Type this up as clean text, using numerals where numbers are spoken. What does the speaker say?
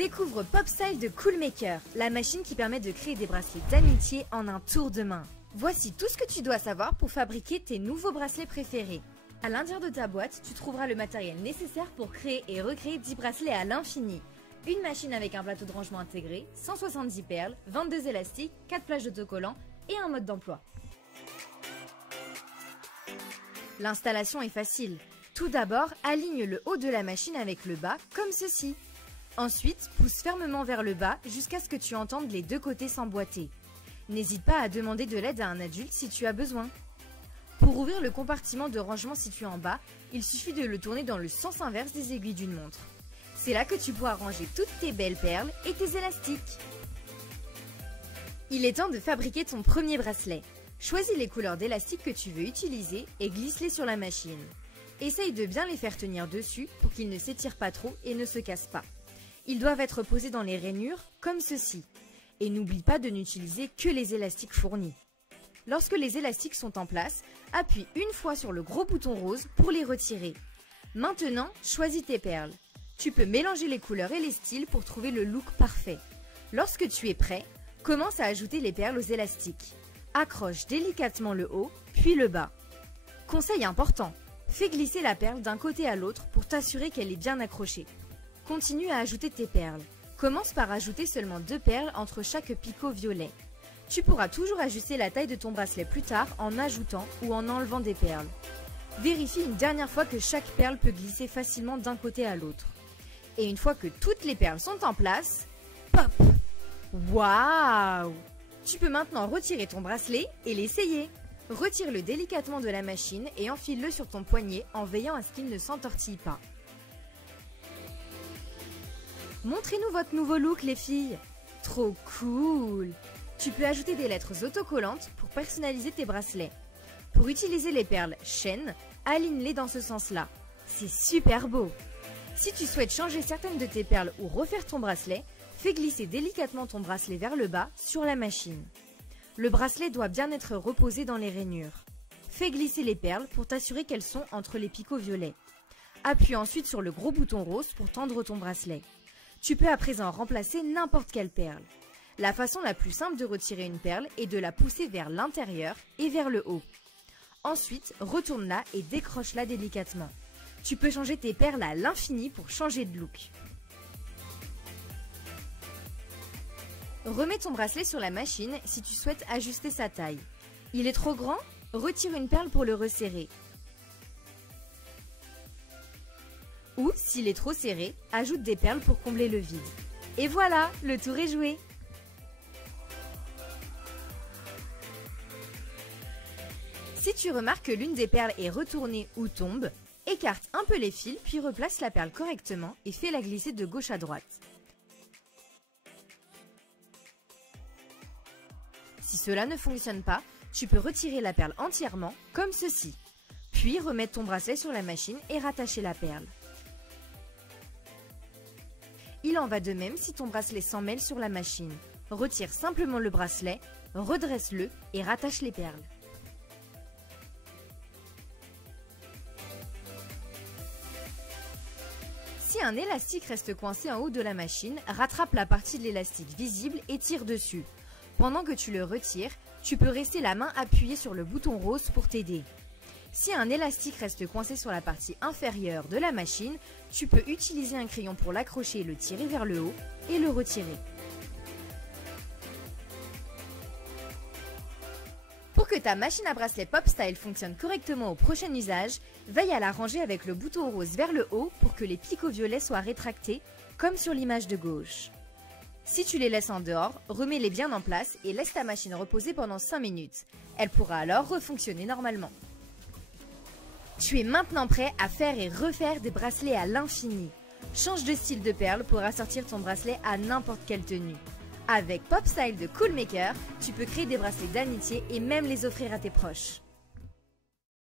Découvre PopStyle de Coolmaker, la machine qui permet de créer des bracelets d'amitié en un tour de main. Voici tout ce que tu dois savoir pour fabriquer tes nouveaux bracelets préférés. À l'intérieur de ta boîte, tu trouveras le matériel nécessaire pour créer et recréer 10 bracelets à l'infini. Une machine avec un plateau de rangement intégré, 170 perles, 22 élastiques, 4 plages d'autocollants et un mode d'emploi. L'installation est facile. Tout d'abord, aligne le haut de la machine avec le bas, comme ceci. Ensuite, pousse fermement vers le bas jusqu'à ce que tu entendes les deux côtés s'emboîter. N'hésite pas à demander de l'aide à un adulte si tu as besoin. Pour ouvrir le compartiment de rangement situé en bas, il suffit de le tourner dans le sens inverse des aiguilles d'une montre. C'est là que tu pourras ranger toutes tes belles perles et tes élastiques. Il est temps de fabriquer ton premier bracelet. Choisis les couleurs d'élastiques que tu veux utiliser et glisse-les sur la machine. Essaye de bien les faire tenir dessus pour qu'ils ne s'étirent pas trop et ne se cassent pas. Ils doivent être posés dans les rainures, comme ceci. Et n'oublie pas de n'utiliser que les élastiques fournis. Lorsque les élastiques sont en place, appuie une fois sur le gros bouton rose pour les retirer. Maintenant, choisis tes perles. Tu peux mélanger les couleurs et les styles pour trouver le look parfait. Lorsque tu es prêt, commence à ajouter les perles aux élastiques. Accroche délicatement le haut, puis le bas. Conseil important, fais glisser la perle d'un côté à l'autre pour t'assurer qu'elle est bien accrochée. Continue à ajouter tes perles. Commence par ajouter seulement 2 perles entre chaque picot violet. Tu pourras toujours ajuster la taille de ton bracelet plus tard en ajoutant ou en enlevant des perles. Vérifie une dernière fois que chaque perle peut glisser facilement d'un côté à l'autre. Et une fois que toutes les perles sont en place, pop! Waouh! Tu peux maintenant retirer ton bracelet et l'essayer. Retire-le délicatement de la machine et enfile-le sur ton poignet en veillant à ce qu'il ne s'entortille pas. Montrez-nous votre nouveau look les filles! Trop cool! Tu peux ajouter des lettres autocollantes pour personnaliser tes bracelets. Pour utiliser les perles chaînes, aligne-les dans ce sens-là. C'est super beau! Si tu souhaites changer certaines de tes perles ou refaire ton bracelet, fais glisser délicatement ton bracelet vers le bas sur la machine. Le bracelet doit bien être reposé dans les rainures. Fais glisser les perles pour t'assurer qu'elles sont entre les picots violets. Appuie ensuite sur le gros bouton rose pour tendre ton bracelet. Tu peux à présent remplacer n'importe quelle perle. La façon la plus simple de retirer une perle est de la pousser vers l'intérieur et vers le haut. Ensuite, retourne-la et décroche-la délicatement. Tu peux changer tes perles à l'infini pour changer de look. Remets ton bracelet sur la machine si tu souhaites ajuster sa taille. Il est trop grand? Retire une perle pour le resserrer. Ou, s'il est trop serré, ajoute des perles pour combler le vide. Et voilà, le tour est joué! Si tu remarques que l'une des perles est retournée ou tombe, écarte un peu les fils puis replace la perle correctement et fais-la glisser de gauche à droite. Si cela ne fonctionne pas, tu peux retirer la perle entièrement, comme ceci. Puis remettre ton bracelet sur la machine et rattacher la perle. Il en va de même si ton bracelet s'en mêle sur la machine. Retire simplement le bracelet, redresse-le et rattache les perles. Si un élastique reste coincé en haut de la machine, rattrape la partie de l'élastique visible et tire dessus. Pendant que tu le retires, tu peux rester la main appuyée sur le bouton rose pour t'aider. Si un élastique reste coincé sur la partie inférieure de la machine, tu peux utiliser un crayon pour l'accrocher et le tirer vers le haut et le retirer. Pour que ta machine à bracelet PopStyle fonctionne correctement au prochain usage, veille à la ranger avec le bouton rose vers le haut pour que les picots violets soient rétractés, comme sur l'image de gauche. Si tu les laisses en dehors, remets-les bien en place et laisse ta machine reposer pendant 5 minutes. Elle pourra alors refonctionner normalement. Tu es maintenant prêt à faire et refaire des bracelets à l'infini. Change de style de perle pour assortir ton bracelet à n'importe quelle tenue. Avec PopStyle de Coolmaker, tu peux créer des bracelets d'amitié et même les offrir à tes proches.